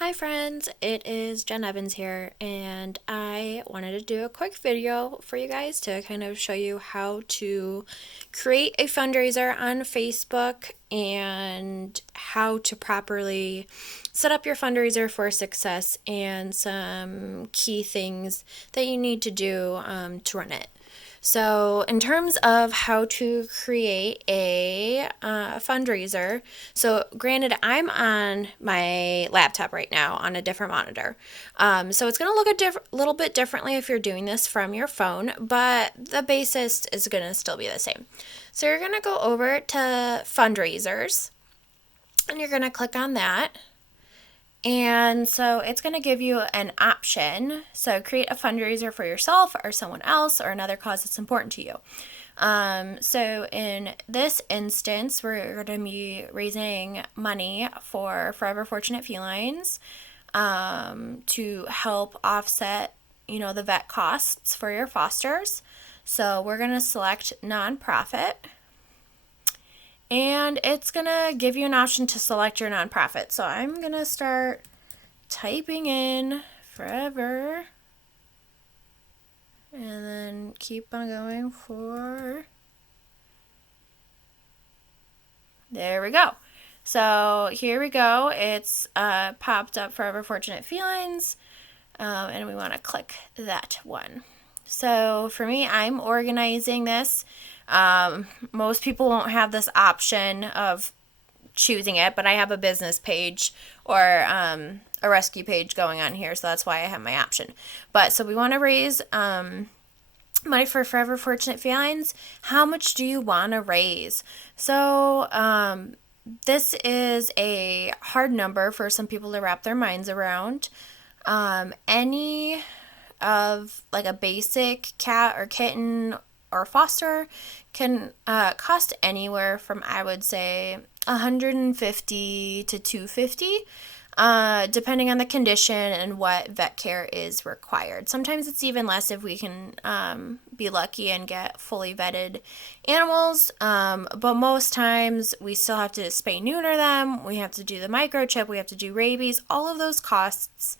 Hi friends, it is Jen Evans here, and I wanted to do a quick video for you guys to kind of show you how to create a fundraiser on Facebook and how to properly set up your fundraiser for success and some key things that you need to do to run it. So, in terms of how to create a fundraiser, so granted, I'm on my laptop right now on a different monitor. So, it's going to look a little bit differently if you're doing this from your phone, but the basis is going to still be the same. So, you're going to go over to fundraisers and you're going to click on that. And so it's going to give you an option. So create a fundraiser for yourself or someone else or another cause that's important to you. So in this instance, we're going to be raising money for Forever Fortunate Felines to help offset, the vet costs for your fosters. So we're going to select nonprofit. And it's going to give you an option to select your nonprofit. So I'm going to start typing in Forever. And then keep on going for... There we go. So here we go. It's popped up Forever Fortunate Felines. And we want to click that one. So for me, I'm organizing this. Most people won't have this option of choosing it, but I have a business page or a rescue page going on here, so that's why I have my option. But so we want to raise money for Forever Fortunate Felines. How much do you want to raise? So this is a hard number for some people to wrap their minds around. Any of like a basic cat or kitten or foster can cost anywhere from, I would say, $150 to $250, depending on the condition and what vet care is required. Sometimes it's even less if we can be lucky and get fully vetted animals, but most times we still have to spay neuter them, we have to do the microchip, we have to do rabies, all of those costs.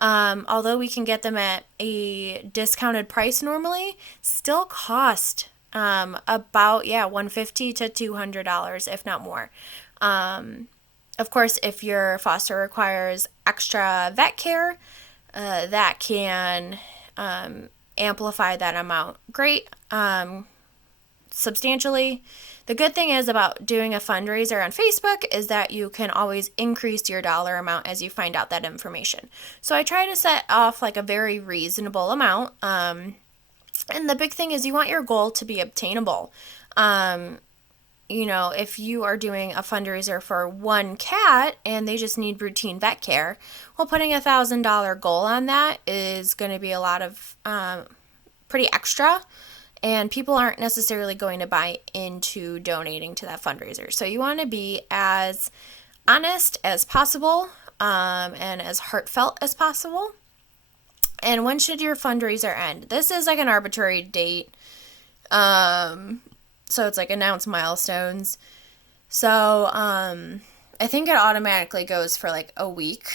Although we can get them at a discounted price normally, still cost about $150 to $200, if not more. Of course, if your foster requires extra vet care, that can amplify that amount substantially. The good thing is about doing a fundraiser on Facebook is that you can always increase your dollar amount as you find out that information. So I try to set off like a very reasonable amount. And the big thing is you want your goal to be obtainable. If you are doing a fundraiser for one cat and they just need routine vet care, well, putting $1,000 goal on that is going to be a lot of pretty extra. And people aren't necessarily going to buy into donating to that fundraiser. So you want to be as honest as possible and as heartfelt as possible. And when should your fundraiser end? This is like an arbitrary date. So it's like announce milestones. So I think it automatically goes for like a week.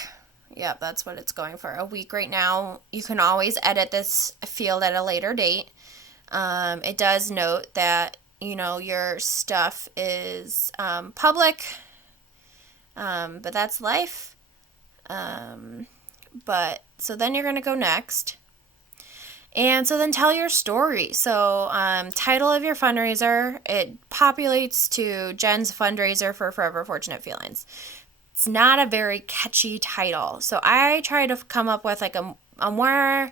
Yep, that's what it's going for. A week right now. You can always edit this field at a later date. It does note that, your stuff is public, but that's life. But so then you're going to go next. And so then tell your story. So title of your fundraiser, it populates to Jen's fundraiser for Forever Fortunate Felines. It's not a very catchy title. So I try to come up with like a more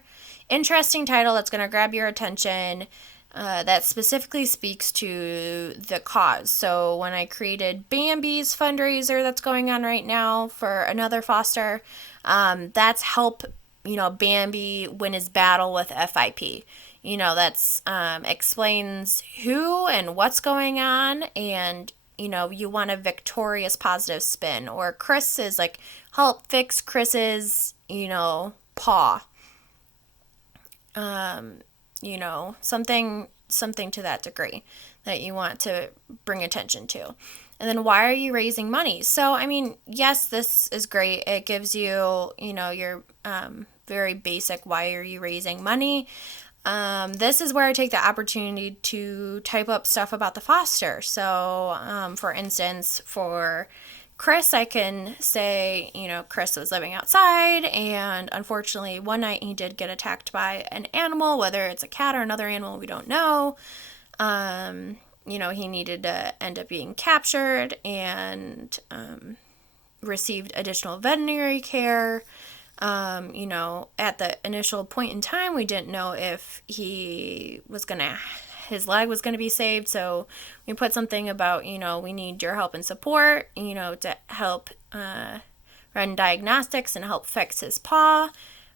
interesting title that's going to grab your attention, that specifically speaks to the cause. So when I created Bambi's fundraiser that's going on right now for another foster, that's help, Bambi win his battle with FIP. That's explains who and what's going on, and you want a victorious positive spin. Or Chris is like help fix Chris's, paw. Something to that degree that you want to bring attention to. And then why are you raising money? So, I mean, yes, this is great. It gives you, your very basic why are you raising money. This is where I take the opportunity to type up stuff about the foster. So, for instance, for Chris, I can say, Chris was living outside, and unfortunately, one night he did get attacked by an animal, whether it's a cat or another animal, we don't know. He needed to end up being captured and received additional veterinary care. At the initial point in time, we didn't know if his leg was going to be saved. So we put something about, we need your help and support, to help run diagnostics and help fix his paw.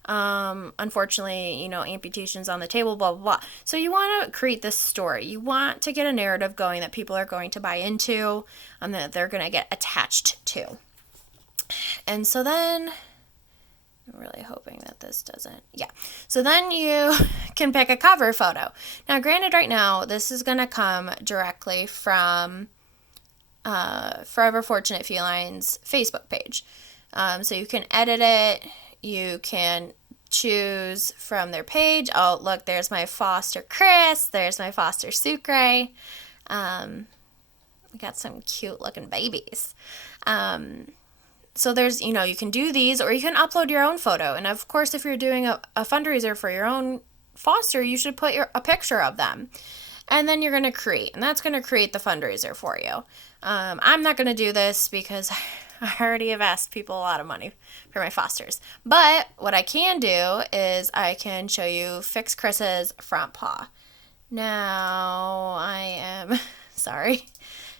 Unfortunately, amputations on the table, blah, blah, blah. So you want to create this story. You want to get a narrative going that people are going to buy into, that they're going to get attached to. And so then, I'm really hoping that this doesn't, yeah. So then you can pick a cover photo. Now, granted, right now, this is going to come directly from Forever Fortunate Felines Facebook page. So you can edit it. You can choose from their page. Oh, look, there's my foster Chris. There's my foster Sucre. We got some cute looking babies. So there's, you can do these, or you can upload your own photo. And of course, if you're doing a fundraiser for your own foster, you should put a picture of them. And then you're going to create, and that's going to create the fundraiser for you. I'm not going to do this because I already have asked people a lot of money for my fosters. But what I can do is I can show you Fix Chris's front paw. Now, I am, sorry,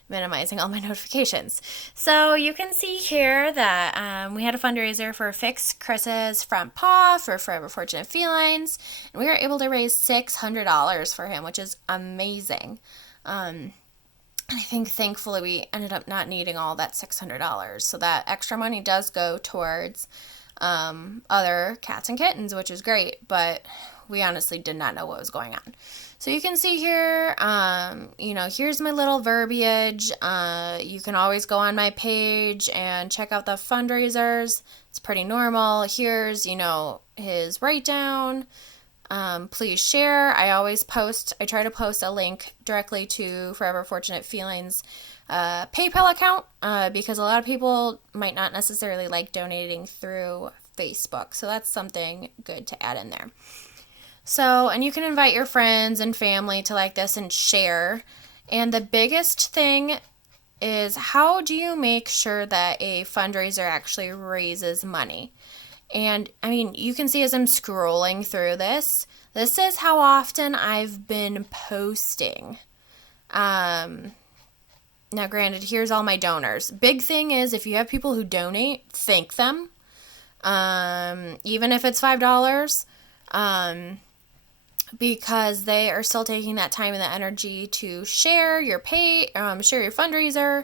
minimizing all my notifications. So you can see here that we had a fundraiser for Fix Chris's front paw for Forever Fortunate Felines, and we were able to raise $600 for him, which is amazing. I think thankfully we ended up not needing all that $600. So that extra money does go towards other cats and kittens, which is great, but we honestly did not know what was going on. So you can see here, here's my little verbiage. You can always go on my page and check out the fundraisers. It's pretty normal. Here's, his write down. Please share. I try to post a link directly to Forever Fortunate Felines PayPal account because a lot of people might not necessarily like donating through Facebook. So that's something good to add in there. So, and you can invite your friends and family to like this and share. And the biggest thing is, how do you make sure that a fundraiser actually raises money? And I mean, you can see as I'm scrolling through this is how often I've been posting. Now granted, here's all my donors. Big thing is, if you have people who donate, thank them. Even if it's $5, because they are still taking that time and the energy to share your share your fundraiser,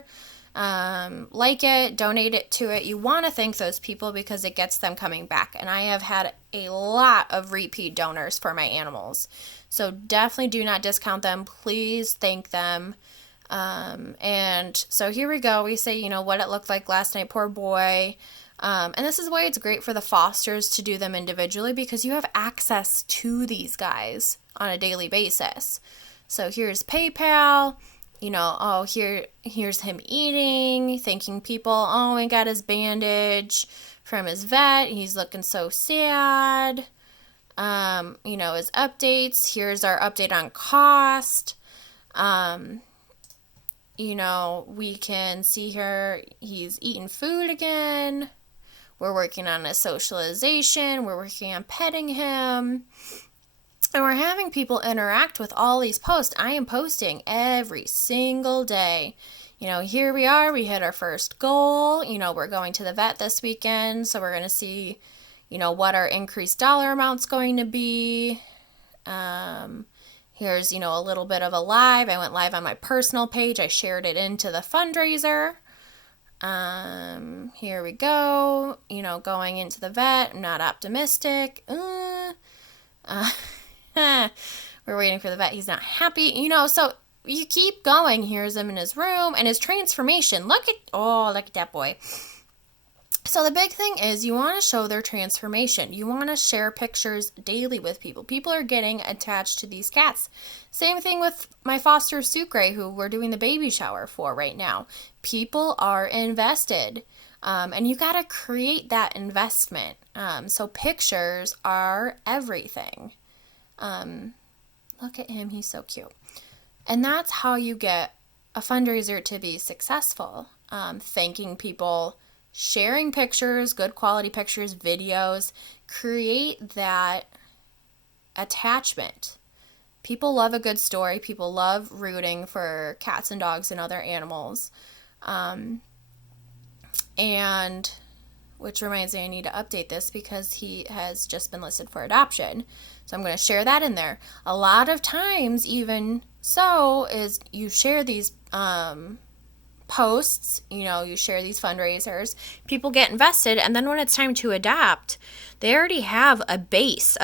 like it, donate it to it. You want to thank those people because it gets them coming back. And I have had a lot of repeat donors for my animals. So definitely do not discount them. Please thank them. And so here we go. We say, what it looked like last night, poor boy. And this is why it's great for the fosters to do them individually, because you have access to these guys on a daily basis. So here's PayPal. Here's him eating, thanking people. Oh, he got his bandage from his vet. He's looking so sad. His updates. Here's our update on cost. We can see here he's eating food again. We're working on his socialization. We're working on petting him. And we're having people interact with all these posts. I am posting every single day. Here we are. We hit our first goal. We're going to the vet this weekend. So we're going to see, what our increased dollar amount's going to be. Here's, a little bit of a live. I went live on my personal page. I shared it into the fundraiser. Here we go. Going into the vet. I'm not optimistic. We're waiting for the vet. He's not happy. So you keep going. Here's him in his room and his transformation. Look at that boy. So the big thing is you want to show their transformation. You want to share pictures daily with people. People are getting attached to these cats. Same thing with my foster Sucre, who we're doing the baby shower for right now. People are invested. And you got to create that investment. So pictures are everything. Look at him. He's so cute. And that's how you get a fundraiser to be successful. Thanking people, sharing pictures, good quality pictures, videos, create that attachment. People love a good story. People love rooting for cats and dogs and other animals. And which reminds me, I need to update this because he has just been listed for adoption. So I'm going to share that in there. A lot of times, even so, is you share these posts, you share these fundraisers, people get invested, and then when it's time to adopt, they already have a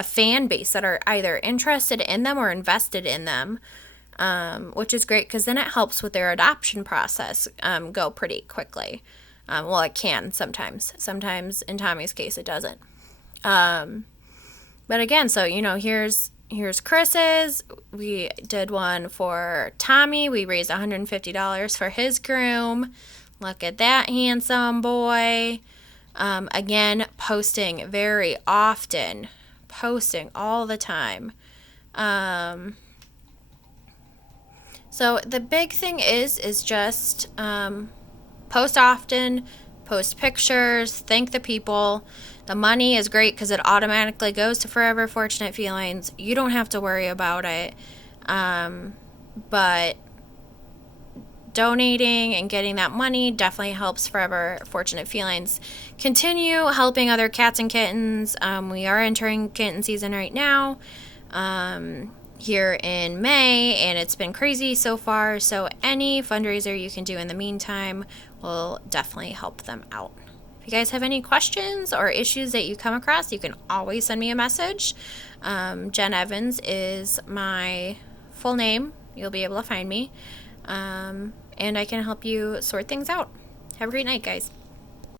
fan base that are either interested in them or invested in them, which is great because then it helps with their adoption process go pretty quickly. Well, it can sometimes. Sometimes, in Tommy's case, it doesn't. But again, so, here's Chris's. We did one for Tommy. We raised $150 for his groom. Look at that handsome boy. Again, posting very often. Posting all the time. So the big thing is just post often, post pictures, thank the people. The money is great because it automatically goes to Forever Fortunate Felines. You don't have to worry about it. But donating and getting that money definitely helps Forever Fortunate Felines continue helping other cats and kittens. We are entering kitten season right now. Here in May, and it's been crazy so far, so any fundraiser you can do in the meantime will definitely help them out. If you guys have any questions or issues that you come across, you can always send me a message. Jen Evans is my full name. You'll be able to find me, and I can help you sort things out. Have a great night, guys.